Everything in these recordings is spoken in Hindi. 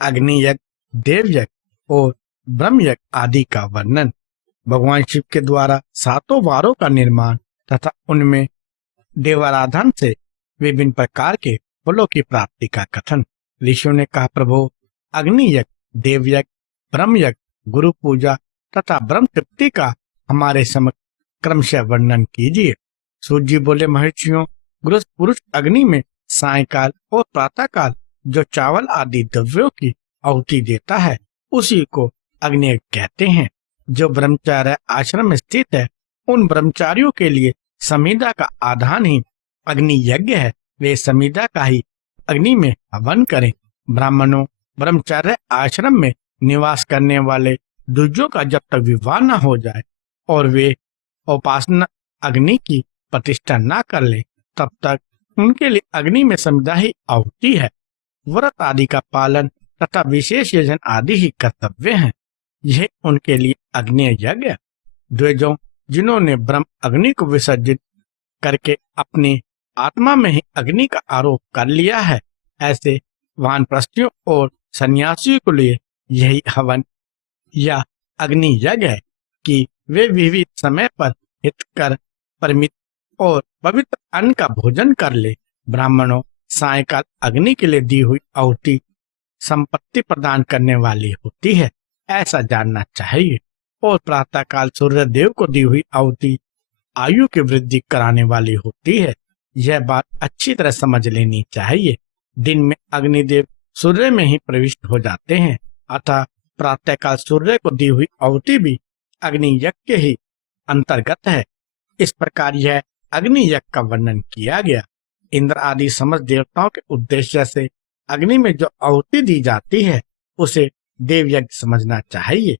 अग्नि यज्ञ, देव यज्ञ और ब्रह्म यज्ञ आदि का वर्णन। भगवान शिव के द्वारा 7 वारों का निर्माण तथा उनमें देवाराधन से विभिन्न प्रकार के फलों की प्राप्ति का कथन। ऋषियों ने कहा, प्रभु अग्नि यज्ञ, देव यज्ञ, ब्रह्म यज्ञ, गुरु पूजा तथा ब्रह्म तृप्ति का हमारे समक्ष क्रमशः वर्णन कीजिए। सूर्य जी बोले, महर्षियों, गृह पुरुष अग्नि में सायंकाल और प्रातःकाल जो चावल आदि द्रव्यों की आहुति देता है उसी को अग्नि यज्ञ कहते हैं। जो ब्रह्मचार्य आश्रम में स्थित है उन ब्रह्मचारियों के लिए संविदा का आधान ही अग्नि यज्ञ है। वे संविदा का ही अग्नि में हवन करें। ब्राह्मणों, ब्रह्मचार्य आश्रम में निवास करने वाले द्विजों का जब तक विवाह न हो जाए और वे उपासना अग्नि की प्रतिष्ठा न कर ले तब तक उनके लिए अग्नि में संविदा ही आहुति है। व्रत आदि का पालन तथा विशेष यजन आदि ही कर्तव्य हैं। यह उनके लिए अग्नि यज्ञ। द्विजों, जिन्होंने ब्रह्म अग्नि को विसर्जित करके अपनी आत्मा में ही अग्नि का आरोप कर लिया है, ऐसे वानप्रस्थियों और सन्यासियों के लिए यही हवन या अग्नि यज्ञ है कि वे विविध समय पर हितकर परिमित और पवित्र अन्न का भोजन कर ले। ब्राह्मणों, सायंकाल अग्नि के लिए दी हुई आहुति संपत्ति प्रदान करने वाली होती है, ऐसा जानना चाहिए। और प्रातःकाल सूर्य देव को दी हुई आहुति आयु की वृद्धि कराने वाली होती है। यह बात अच्छी तरह समझ लेनी चाहिए। दिन में अग्निदेव सूर्य में ही प्रविष्ट हो जाते हैं, अतः प्रातःकाल सूर्य को दी हुई आहुति भी अग्नि यज्ञ के ही अंतर्गत है। इस प्रकार यह अग्नि यज्ञ का वर्णन किया गया। इंद्र आदि समस्त देवताओं के उद्देश्य से अग्नि में जो आहुति दी जाती है उसे देव यज्ञ समझना चाहिए।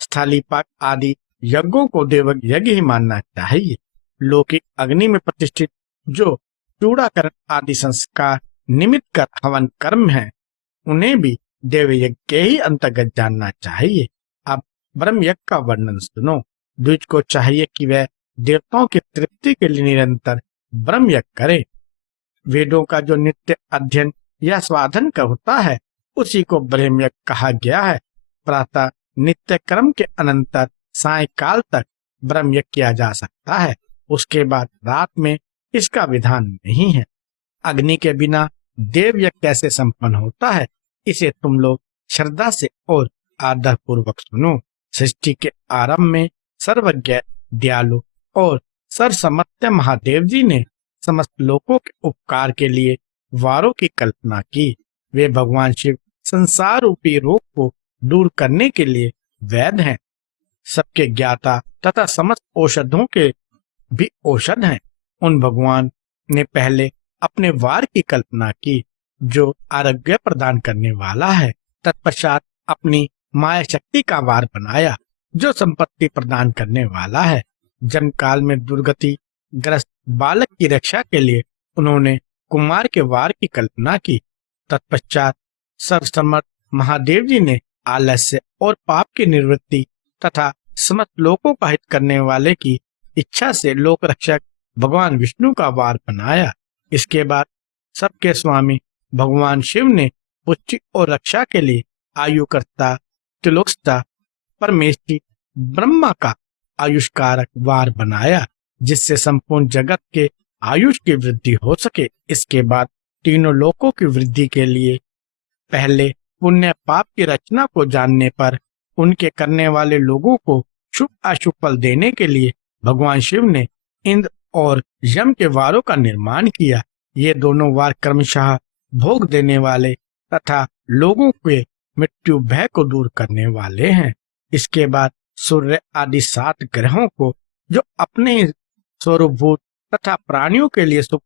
स्थली पाक आदि यज्ञों को देव यज्ञ ही मानना चाहिए। लौकिक अग्नि में प्रतिष्ठित जो चूड़ाकरण आदि संस्कार निमित्त कर हवन कर्म है उन्हें भी देव यज्ञ के ही अंतर्गत जानना चाहिए। अब ब्रह्म यज्ञ का वर्णन सुनो। द्विज को चाहिए कि वह देवताओं की तृप्ति के लिए निरंतर ब्रह्म यज्ञ करे। वेदों का जो नित्य अध्ययन या स्वाधन का होता है उसी को ब्रह्म यज्ञ कहा गया है। प्रातः नित्य कर्म के अनंतर सायंकाल तक ब्रह्म यज्ञ किया जा सकता है, उसके बाद रात में इसका विधान नहीं है। अग्नि के बिना देव यज्ञ कैसे संपन्न होता है इसे तुम लोग श्रद्धा से और आदर पूर्वक सुनो। सृष्टि के आरंभ में सर्वज्ञ, दयालु और सर्वसमर्थ महादेव जी ने समस्त लोगों के उपकार के लिए वारों की कल्पना की। वे भगवान शिव संसार रूपी रोग को दूर करने के लिए वैद्य हैं, सबके ज्ञाता तथा समस्त औषधों के भी औषध हैं। उन भगवान ने पहले अपने वार की कल्पना की जो आरोग्य प्रदान करने वाला है। तत्पश्चात अपनी माया शक्ति का वार बनाया जो संपत्ति प्रदान करने वाला है। जन्म काल में दुर्गति ग्रस्त बालक की रक्षा के लिए उन्होंने कुमार के वार की कल्पना की। तत्पश्चात सर्वसमर्थ महादेव जी ने आलस्य और पाप की निवृत्ति तथा समस्त लोगों का हित करने वाले की इच्छा से लोक रक्षक भगवान विष्णु का वार बनाया। इसके बाद सबके स्वामी भगवान शिव ने पुष्टि और रक्षा के लिए आयुकर्ता त्रिलोकस्ता परमेष्टि ब्रह्मा का आयुष्कारक वार बनाया जिससे संपूर्ण जगत के आयुष की वृद्धि हो सके। इसके बाद तीनों लोकों की वृद्धि के लिए पहले पुण्य पाप की रचना को जानने पर उनके करने वाले लोगों को शुभ अशुभ फल देने के लिए भगवान शिव ने इंद्र और यम के वारों का निर्माण किया। ये दोनों वार क्रमशः भोग देने वाले तथा लोगों के मृत्यु भय को दूर करने वाले हैं। इसके बाद सूर्य आदि 7 ग्रहों को जो अपने ही स्वरूपभूत तथा प्राणियों के लिए सुख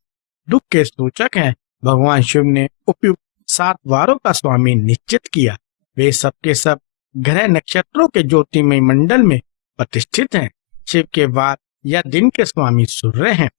दुख के सूचक हैं भगवान शिव ने उपयुक्त 7 वारों का स्वामी निश्चित किया। वे सबके सब ग्रह नक्षत्रों के ज्योतिमय मंडल में प्रतिष्ठित हैं। शिव के वार या दिन के स्वामी सूर्य हैं।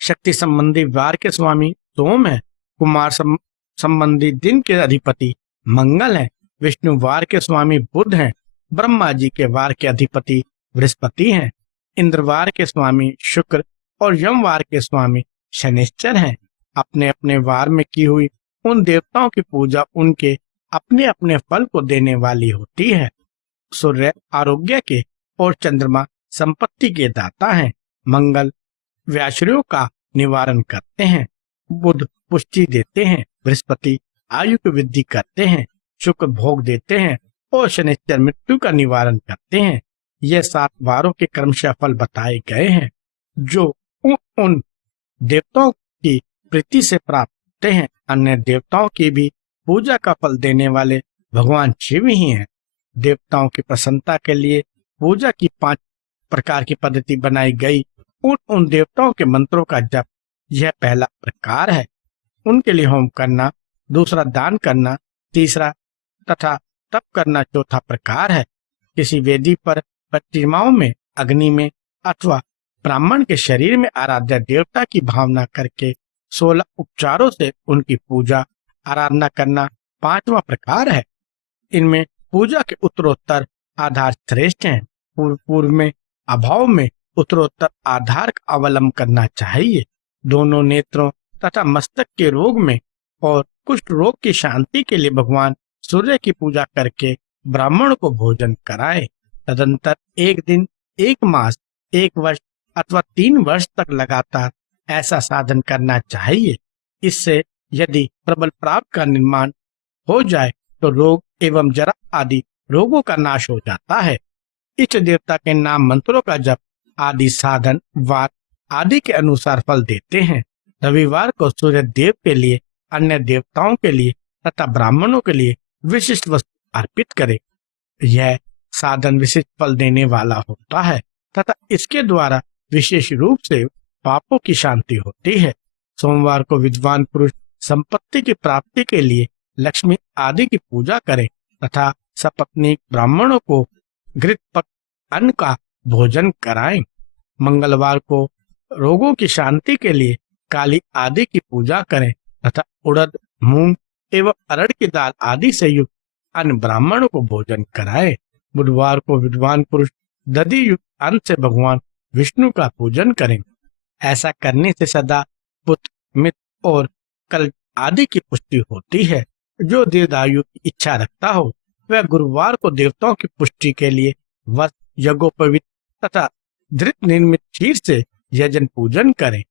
शक्ति संबंधी वार के स्वामी सोम है। कुमार संबंधी दिन के अधिपति मंगल है। विष्णु वार के स्वामी बुध हैं। ब्रह्मा जी के वार के अधिपति बृहस्पति हैं। इंद्रवार के स्वामी शुक्र और यमवार के स्वामी शनिश्चर हैं। अपने अपने वार में की हुई उन देवताओं की पूजा उनके अपने अपने फल को देने वाली होती है। सूर्य आरोग्य के और चंद्रमा संपत्ति के दाता हैं। मंगल व्याशुरों का निवारण करते हैं। बुध पुष्टि देते हैं। बृहस्पति आयु की वृद्धि करते हैं। शुक्र भोग देते हैं और शनिश्चर मृत्यु का निवारण करते हैं। ये 7 वारों के क्रमशः फल बताए गए हैं जो उन देवताओं की प्रीति से प्राप्त होते हैं। अन्य देवताओं की भी पूजा का फल देने वाले भगवान शिव ही हैं। देवताओं की प्रसन्नता के लिए पूजा की 5 प्रकार की पद्धति बनाई गई। उन देवताओं के मंत्रों का जप यह पहला प्रकार है। उनके लिए होम करना, दूसरा दान करना, तीसरा तथा तप करना चौथा प्रकार है। किसी वेदी पर प्रतिमाओं में, अग्नि में अथवा ब्राह्मण के शरीर में आराध्य देवता की भावना करके 16 उपचारों से उनकी पूजा आराधना करना पांचवा प्रकार है। इनमें पूजा के उत्तरोत्तर आधार श्रेष्ठ हैं। पूर्व में अभाव में उत्तरोत्तर आधार का अवलंबन करना चाहिए। दोनों नेत्रों तथा मस्तक के रोग में और कुष्ठ रोग की शांति के लिए भगवान सूर्य की पूजा करके ब्राह्मण को भोजन कराए। तदंतर 1 दिन, 1 मास, 1 वर्ष अथवा 3 वर्ष तक लगातार ऐसा साधन करना चाहिए। इससे यदि प्रबल प्राप्त का निर्माण हो जाए तो रोग एवं जरा आदि रोगों का नाश हो जाता है। इष्ट देवता के नाम मंत्रों का जप आदि साधन वार आदि के अनुसार फल देते हैं। रविवार को सूर्य देव के लिए, अन्य देवताओं के लिए तथा ब्राह्मणों के लिए विशिष्ट वस्तु अर्पित करें। यह साधन विशिष्ट फल देने वाला होता है तथा इसके द्वारा विशेष रूप से पापों की शांति होती है। सोमवार को विद्वान पुरुष संपत्ति की प्राप्ति के लिए लक्ष्मी आदि की पूजा करें तथा सपत्नीक ब्राह्मणों को घृत पक अन्न का भोजन कराएं। मंगलवार को रोगों की शांति के लिए काली आदि की पूजा करें तथा उड़द, मूंग एवं अरहर की दाल आदि से युक्त अन्न ब्राह्मणों को भोजन कराएं। बुधवार को विद्वान पुरुष दधि युक्त अन्न से भगवान विष्णु का पूजन करें। ऐसा करने से सदा पुत्र, मित्र और कल आदि की पुष्टि होती है। जो दीर्घायु की इच्छा रखता हो वह गुरुवार को देवताओं की पुष्टि के लिए वस्त्र, यज्ञोपवीत तथा धृत निर्मित खीर से यजन पूजन करें।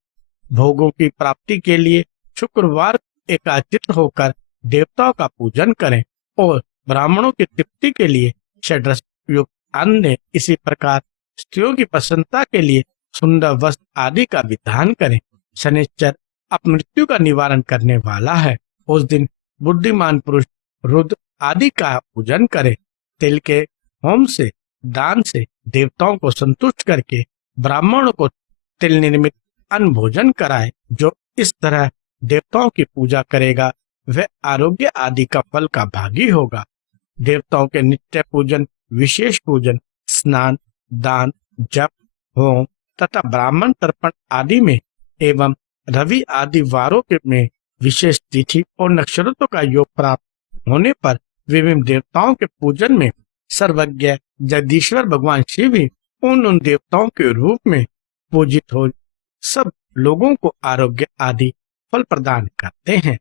भोगों की प्राप्ति के लिए शुक्रवार एकाचित होकर देवताओं का पूजन करें और ब्राह्मणों की तृप्ति के लिए षड्रस युक्त अन्न दें। इसी प्रकार स्त्रियों की प्रसन्नता के लिए सुंदर वस्त्र आदि का विधान करें। शनिश्चर अपमृत्यु का निवारण करने वाला है। उस दिन बुद्धिमान पुरुष रुद्र आदि का पूजन करे। तिल के होम से, दान से देवताओं को संतुष्ट करके ब्राह्मणों को तिल निर्मित अन्न भोजन कराए। जो इस तरह देवताओं की पूजा करेगा वह आरोग्य आदि का फल का भागी होगा। देवताओं के नित्य पूजन, विशेष पूजन, स्नान, दान, जप, होम तथा ब्राह्मण तर्पण आदि में एवं रवि आदि वारों के में विशेष तिथि और नक्षत्रों का योग प्राप्त होने पर विभिन्न देवताओं के पूजन में सर्वज्ञ जगदीश्वर भगवान शिव ही उन देवताओं के रूप में पूजित हो सब लोगों को आरोग्य आदि फल प्रदान करते हैं।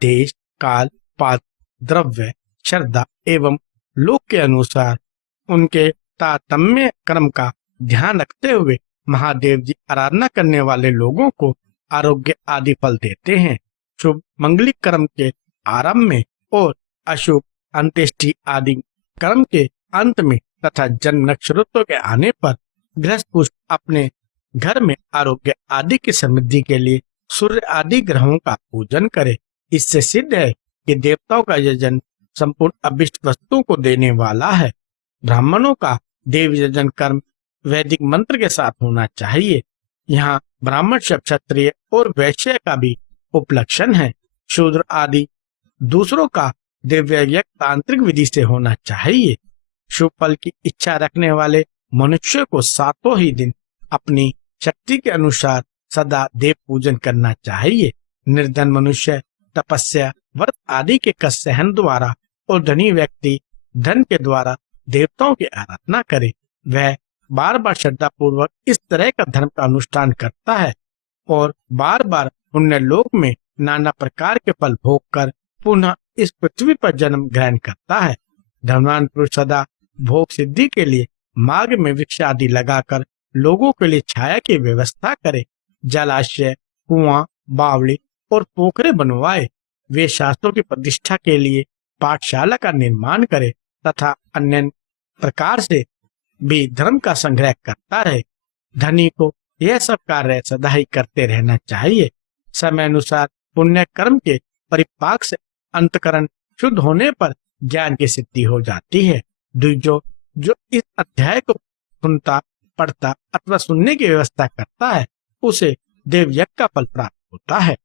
देश, काल, पात्र, द्रव्य, श्रद्धा एवं लोक के अनुसार उनके तारतम्य क्रम का ध्यान रखते हुए महादेव जी आराधना करने वाले लोगों को आरोग्य आदि फल देते हैं। शुभ मंगलिक कर्म के आरंभ में और अशुभ अंत्येष्टि आदि कर्म के अंत में तथा जन्म नक्षत्रों के आने पर गृहस्थ पुरुष अपने घर में आरोग्य आदि की समृद्धि के लिए सूर्य आदि ग्रहों का पूजन करे। इससे सिद्ध है कि देवताओं का यजन संपूर्ण अभिष्ट वस्तुओं को देने वाला है। ब्राह्मणों का देव यजन कर्म वैदिक मंत्र के साथ होना चाहिए। यहाँ ब्राह्मण शब्द क्षत्रिय और वैश्य का भी उपलक्षण है। शूद्र आदि दूसरों का दिव्य यज्ञ तांत्रिक विधि से होना चाहिए। शुभ फल की इच्छा रखने वाले मनुष्य को 7 ही दिन अपनी शक्ति के अनुसार सदा देव पूजन करना चाहिए। निर्धन मनुष्य तपस्या, व्रत आदि के कष्ट सहन द्वारा और धनी व्यक्ति धन के द्वारा देवताओं की आराधना करे। वह बार बार श्रद्धा पूर्वक इस तरह का धर्म का अनुष्ठान करता है और बार बार पुण्य लोक में नाना प्रकार के फल भोग कर पुनः इस पृथ्वी पर जन्म ग्रहण करता है। धनवान पुरुष सदा भोग सिद्धि के लिए मार्ग में वृक्ष आदि लगाकर लोगों के लिए छाया की व्यवस्था करे, जलाशय, कुआं, बावड़ी और पोखरे बनवाए। वे शास्त्रों की प्रतिष्ठा के लिए पाठशाला का निर्माण करे तथा अन्य प्रकार से भी धर्म का संग्रह करता रहे। धनी को यह सब कार्य सदा ही करते रहना चाहिए। समय अनुसार पुण्य कर्म के परिपाक से अंतकरण शुद्ध होने पर ज्ञान की सिद्धि हो जाती है। जो जो इस अध्याय को सुनता, पढ़ता अथवा सुनने की व्यवस्था करता है, उसे देवयज्ञ का फल प्राप्त होता है।